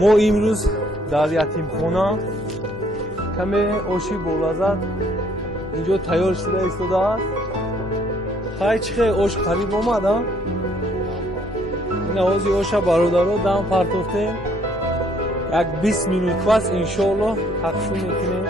ما امروز در یتیمخانه کمی آشی بولازد اینجا تیار شده ایستاده است. خیلی چقدر آش قریب آمده. این آوازی آش برادرها دم پرتافتیم. یک 20 minut پس انشالله تقسیم میکنیم.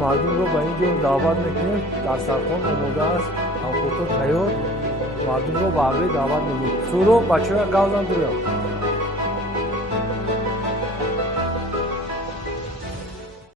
مردم رو به اینجا دعوت میکنیم. دسترخوان آماده است، همکوتو تیار. مردم رو به عقلی دعوت میکنیم. سورو بچه ها گوزن دوریم.